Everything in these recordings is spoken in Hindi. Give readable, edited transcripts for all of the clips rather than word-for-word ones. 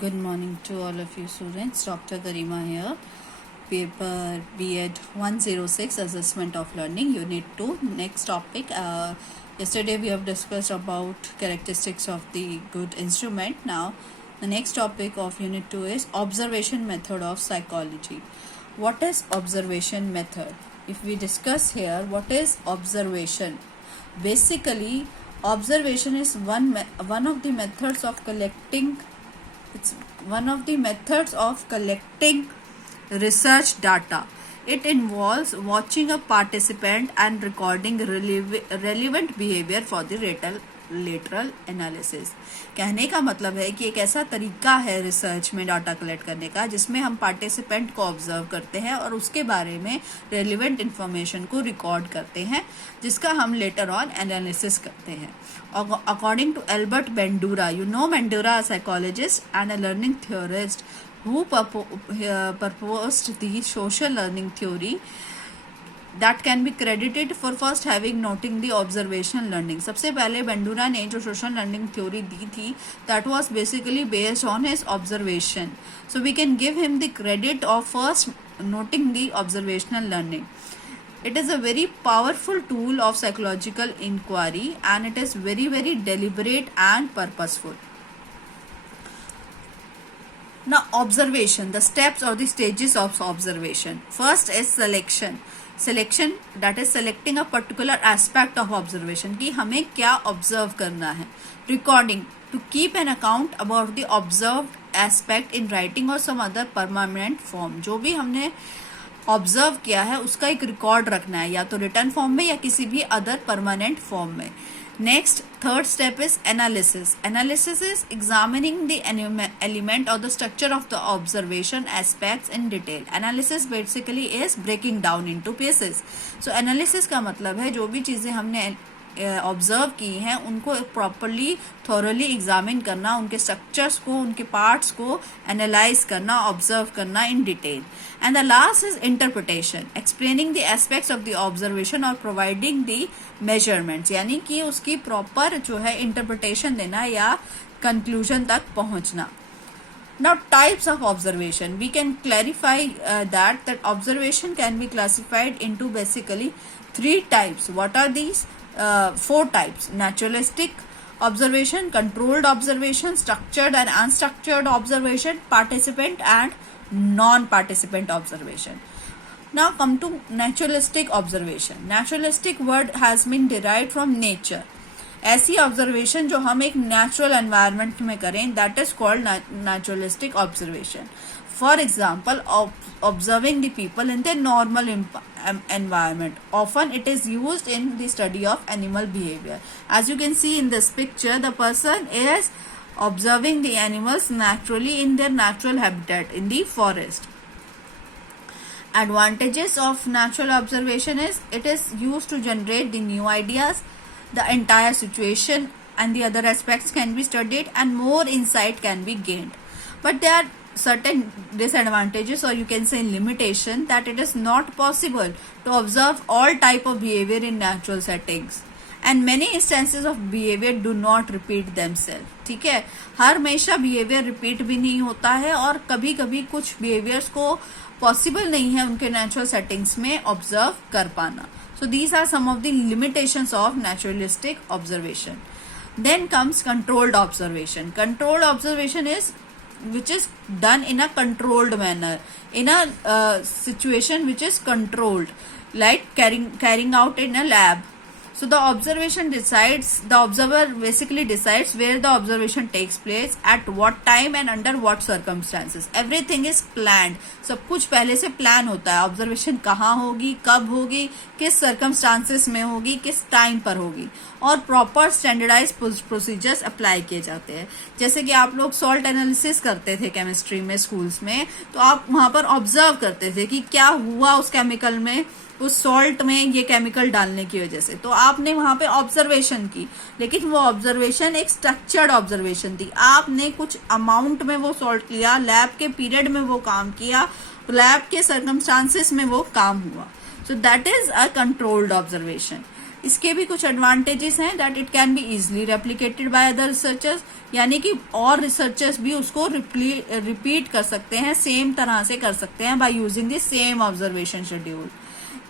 Good morning to all of you students. Dr. Garima here. Paper B.Ed 106 Assessment of Learning Unit 2. Next topic. Yesterday we have discussed about characteristics of the good instrument. Now the next topic of Unit 2 is observation method of psychology. What is observation method? If we discuss here, what is observation? Basically, observation is one of the methods of collecting. It's one of the methods of collecting research data. It involves watching a participant and recording relevant behavior for the lateral analysis. कहने का मतलब है कि एक ऐसा तरीका है रिसर्च में डाटा कलेक्ट करने का जिसमें हम पार्टिसिपेंट को ऑब्जर्व करते हैं और उसके बारे में रेलिवेंट इंफॉर्मेशन को रिकॉर्ड करते हैं जिसका हम लेटर ऑन एनालिसिस करते हैं. According to Albert Bandura, you know Bandura, a psychologist and a learning theorist who proposed the social learning theory that can be credited for first having noting the observational learning. सबसे पहले बेंडूरा ने जो सोशल लर्निंग थ्योरी दी थी that was basically based on his observation. So we can give him the credit of first noting the observational learning. It is a very powerful tool of psychological inquiry and it is very deliberate and purposeful. Now observation, the steps or the stages of observation. First is selection. Selection, that is selecting a particular aspect of observation कि हमें क्या observe करना है. Recording, to keep an account about the observed aspect in writing or some other permanent form. जो भी हमने ऑब्जर्व किया है उसका एक रिकॉर्ड रखना है या तो रिटर्न फॉर्म में या किसी भी अदर परमानेंट फॉर्म में. Next third step is analysis. Analysis is examining the element और the structure of the observation aspects in detail. Analysis basically is breaking down into pieces. So analysis का मतलब है जो भी चीजें हमने ऑब्जर्व की हैं उनको प्रॉपरली थॉरली एग्जामिन करना, उनके स्ट्रक्चर्स को, उनके पार्ट्स को एनालाइज करना, ऑब्जर्व करना in detail. And the last is interpretation, explaining the aspects of the observation और प्रोवाइडिंग द मेजरमेंट्स, यानी कि उसकी प्रॉपर जो है इंटरप्रिटेशन देना या कंक्लूजन तक पहुंचना. Now types of observation, we can clarify that observation can be classified into basically three types. What are these? Four types: naturalistic observation, controlled observation, structured and unstructured observation, participant and non-participant observation. Now come to naturalistic observation. Naturalistic word has been derived from nature. ऐसी ऑब्जर्वेशन जो हम एक नेचुरल एनवायरनमेंट में करें that is called naturalistic observation. For example observing the people in the normal environment. Often it is used in the study of animal behavior. As you can see in this picture, the person is observing the animals naturally in their natural habitat in the forest. Advantages of natural observation is it is used to generate the new ideas. The entire situation and the other aspects can be studied and more insight can be gained. But there are certain disadvantages or you can say limitation that it is not possible to observe all type of behavior in natural settings and many instances of behavior do not repeat themselves. ठीक है, हर हमेशा behavior repeat भी नहीं होता है और कभी कभी कुछ behaviors को possible नहीं है उनके natural settings में observe कर पाना. So these are some of the limitations of naturalistic observation. Then comes controlled observation. Controlled observation is which is done in a controlled manner, in a situation which is controlled, like carrying out in a lab. So the observer basically decides where the observation takes place, at what time and under what circumstances. Everything is planned. सब कुछ पहले से प्लान होता है. ऑब्जर्वेशन कहाँ होगी, कब होगी, किस सर्कमस्टांसेस में होगी, किस टाइम पर होगी और प्रॉपर स्टैंडर्डाइज प्रोसीजर्स अप्लाई किए जाते हैं. जैसे कि आप लोग सॉल्ट एनालिसिस करते थे केमिस्ट्री में स्कूल्स में, तो आप वहां पर ऑब्जर्व करते थे कि क्या हुआ उस केमिकल में, उस सॉल्ट में ये केमिकल डालने की वजह से. तो आपने वहां पे ऑब्जर्वेशन की, लेकिन वो ऑब्जर्वेशन एक स्ट्रक्चर्ड ऑब्जर्वेशन थी. आपने कुछ अमाउंट में वो सॉल्ट लिया, लैब के पीरियड में वो काम किया, लैब के सर्कमस्टांसेस में वो काम हुआ. So that is a controlled observation. इसके भी कुछ एडवांटेजेस हैं, that it can be easily replicated by other researchers, यानी कि और रिसर्चर्स भी उसको रिपीट कर सकते हैं, सेम तरह से कर सकते हैं by using the same observation schedule.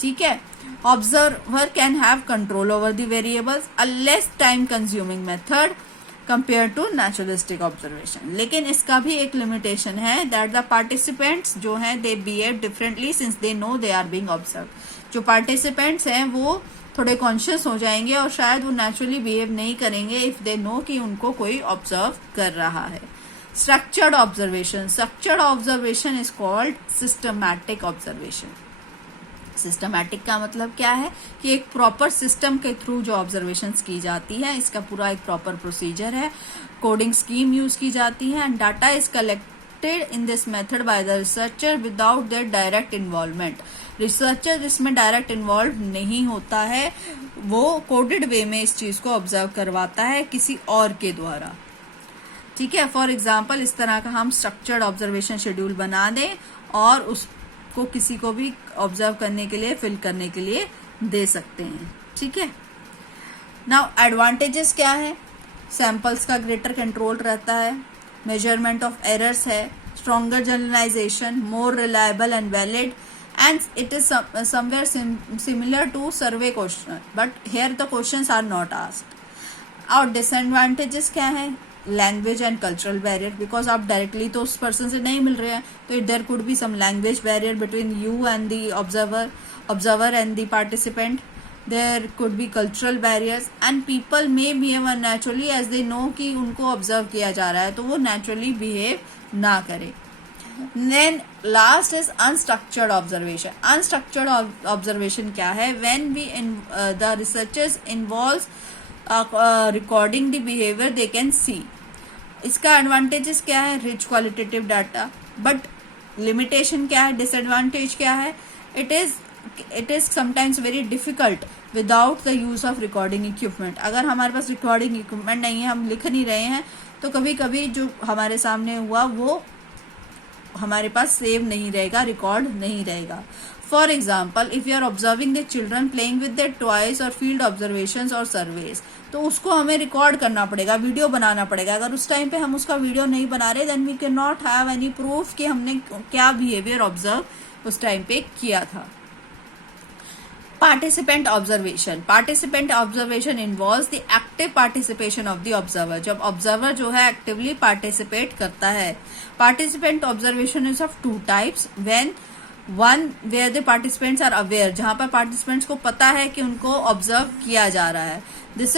ठीक है। Observer can have control over the variables, a less time consuming method compare to naturalistic observation. लेकिन इसका भी एक लिमिटेशन है, दैट द पार्टिसिपेंट्स जो हैं they behave differently since they know they are being observe. जो पार्टिसिपेंट्स हैं वो थोड़े कॉन्शियस हो जाएंगे और शायद वो नेचुरली बिहेव नहीं करेंगे इफ दे नो कि उनको कोई ऑब्जर्व कर रहा है। Structured observation, structured observation is called systematic observation. Systematic का मतलब क्या है कि एक प्रॉपर सिस्टम के थ्रू जो ऑब्जर्वेशंस की जाती है, इसका पूरा एक प्रॉपर प्रोसीजर है, कोडिंग स्कीम यूज की जाती है, and data is collected in this method by the researcher without their direct involvement. Researcher इसमें डायरेक्ट इन्वॉल्व नहीं होता है, वो कोडेड वे में इस चीज को ऑब्जर्व करवाता है किसी और के द्वारा। ठीक है। फॉर एग्जाम्पल इस तरह का हम स्ट्रक्चर्ड ऑब्जर्वेशन शेड्यूल बना दें और उसको किसी को भी ऑब्जर्व करने के लिए, फिल करने के लिए दे सकते हैं। ठीक है। नाउ एडवांटेजेस क्या है? सैंपल्स का ग्रेटर कंट्रोल रहता है, मेजरमेंट ऑफ एरर्स है, stronger generalization, more reliable and valid, and it is somewhere similar to survey question, but here the questions are not asked. और disadvantages क्या है? Language and cultural barrier, because आप डायरेक्टली तो उस पर्सन से नहीं मिल रहे हैं, तो there could be some language barrier between you and the observer and the participant. There could be cultural barriers and people may behave unnaturally as they know कि उनको ऑब्जर्व किया जा रहा है, तो वो नेचुरली बिहेव ना करे. Then last is unstructured observation. Unstructured observation क्या है? When we the researchers involves recording the behavior they can see. इसका advantages क्या है? Rich qualitative data. But limitation क्या है? Disadvantage क्या है? It is sometimes very difficult without the use of recording equipment. अगर हमारे पास recording equipment नहीं है, हम लिख नहीं रहे हैं, तो कभी कभी जो हमारे सामने हुआ वो हमारे पास सेव नहीं रहेगा, रिकॉर्ड नहीं रहेगा. For example if you are observing the children playing with their toys और फील्ड ऑब्जर्वेशंस और सर्वेज, तो उसको हमें रिकॉर्ड करना पड़ेगा, वीडियो बनाना पड़ेगा. अगर उस टाइम पे हम उसका वीडियो नहीं बना रहे, then we can not have any proof कि हमने क्या बिहेवियर ऑब्जर्व उस टाइम पे किया था. Participant observation. Participant observation involves the active participation of the observer. जब ऑब्जर्वर जो है एक्टिवली पार्टिसिपेट करता है. Participant observation is of two types. When one where the participants are aware, जहां पर पार्टिसिपेंट्स को पता है कि उनको ऑब्जर्व किया जा रहा है. This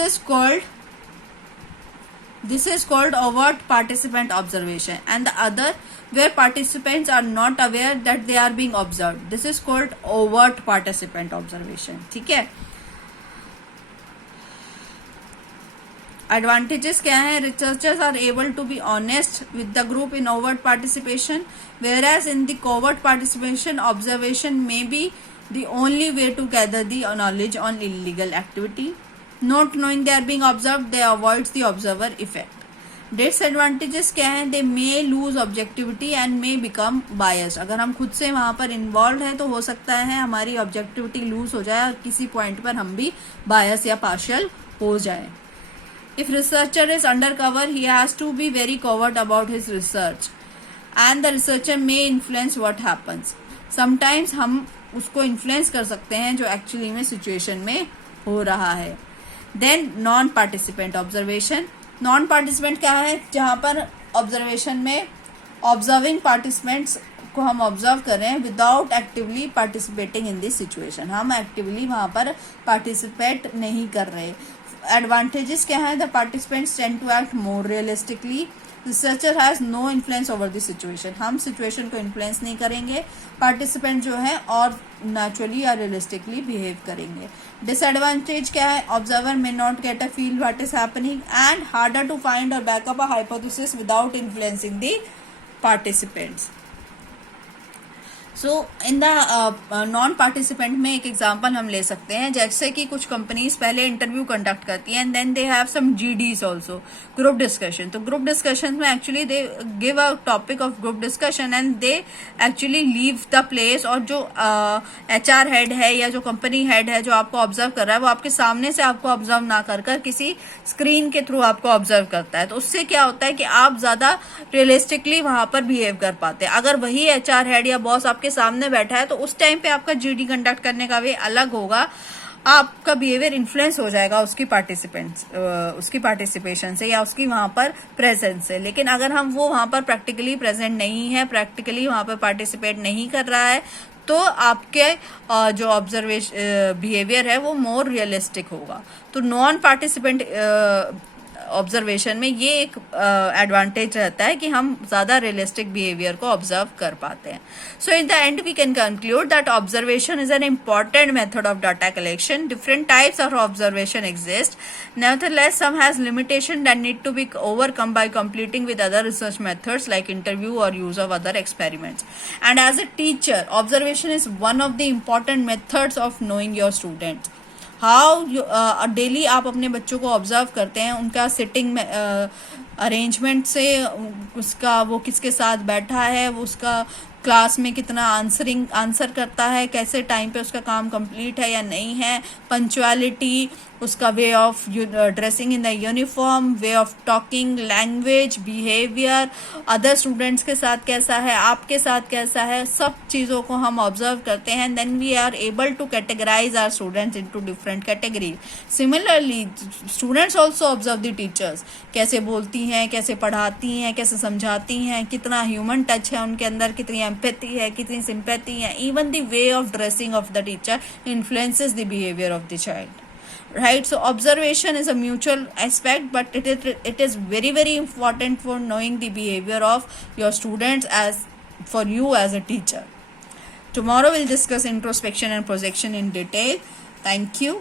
is called overt participant observation, and the other where participants are not aware that they are being observed. This is called overt participant observation. ठीक है. Advantages क्या है? Researchers are able to be honest with the group in overt participation, whereas in the covert participation, observation may be the only way to gather the knowledge on illegal activity. Not knowing they are being observed, they avoids the observer effect. Disadvantages क्या है? They may lose objectivity and may become biased. अगर हम खुद से वहां पर इन्वॉल्व है तो हो सकता है हमारी ऑब्जेक्टिविटी लूज हो जाए और किसी पॉइंट पर हम भी बायस या पार्शियल हो जाए. If researcher is undercover, he has to be very covert about his research, and the researcher may influence what happens. Sometimes हम उसको इन्फ्लुएंस कर सकते हैं जो एक्चुअली में सिचुएशन में हो रहा है. Then non participant observation. Non participant क्या है? जहां पर ऑब्जर्वेशन में ऑब्जर्विंग पार्टिसिपेंट्स को हम ऑब्जर्व कर रहे हैं without actively participating in this situation. हम एक्टिवली वहां पर पार्टिसिपेट नहीं कर रहे. एडवांटेजेस क्या है? The participants tend to act more realistically. Researcher has no influence over the situation. हम सिचुएशन को इन्फ्लुएंस नहीं करेंगे. पार्टिसिपेंट जो है और नेचुरली या रियलिस्टिकली बिहेव करेंगे. डिसएडवांटेज क्या है? Observer may not get a feel what is happening and harder to find और back up a hypothesis without influencing the participants. So in the non participant में एक एग्जांपल हम ले सकते हैं, जैसे कि कुछ कंपनीज पहले इंटरव्यू कंडक्ट करती हैं and then they have some GDs also, group discussion. तो ग्रुप डिस्कशन में actually they give a topic of group discussion and they actually leave the place, और जो HR हेड है या जो कंपनी हेड है जो आपको ऑब्जर्व कर रहा है वो आपके सामने से आपको ऑब्जर्व ना कर किसी स्क्रीन के थ्रू आपको ऑब्जर्व करता है। तो उससे क्या होता है कि आप ज्यादा रियलिस्टिकली वहां पर बिहेव कर पाते हैं। अगर वही HR हेड या बॉस आपके सामने बैठा है तो उस टाइम पे आपका जीडी कंडक्ट करने का वे अलग होगा, आपका बिहेवियर इन्फ्लुएंस हो जाएगा उसकी पार्टिसिपेशन से या उसकी वहां पर प्रेजेंस से। लेकिन अगर हम वो वहां पर प्रैक्टिकली प्रेजेंट नहीं है, प्रैक्टिकली वहां पर पार्टिसिपेट नहीं कर रहा है, तो आपके जो ऑब्जर्वेशन बिहेवियर है वो मोर रियलिस्टिक होगा। तो नॉन पार्टिसिपेंट ऑब्जर्वेशन में ये एक एडवांटेज रहता है कि हम ज्यादा रियलिस्टिक बिहेवियर को ऑब्जर्व कर पाते हैं। So in the end we can conclude that observation is an important method of data collection. Different types of observation exist. Nevertheless, some has limitation that need to be overcome by completing with other research methods like interview or use of other experiments. And as a teacher, observation is one of the important methods of knowing your students. How daily आप अपने बच्चों को ऑब्जर्व करते हैं, उनका सिटिंग में अरेंजमेंट से, उसका वो किसके साथ बैठा है, वो उसका क्लास में कितना आंसर करता है, कैसे टाइम पे उसका काम कंप्लीट है या नहीं है, पंक्चुअलिटी, उसका way of dressing in the uniform, way of talking, language, behaviour, other students के साथ कैसा है, आपके साथ कैसा है, सब चीज़ों को हम ऑब्जर्व करते हैं। Then we are able to categorize our students into different category. Similarly students also observe the teachers, कैसे बोलती हैं, कैसे पढ़ाती हैं, कैसे समझाती हैं, कितना ह्यूमन टच है उनके अंदर, कितनी एम्पैथी है, कितनी सिंपैथी है। Even the way of dressing of the teacher influences the behaviour of the child, right? So observation is a mutual aspect, but it is very very important for knowing the behavior of your students as for you as a teacher. Tomorrow we'll discuss introspection and projection in detail. Thank you.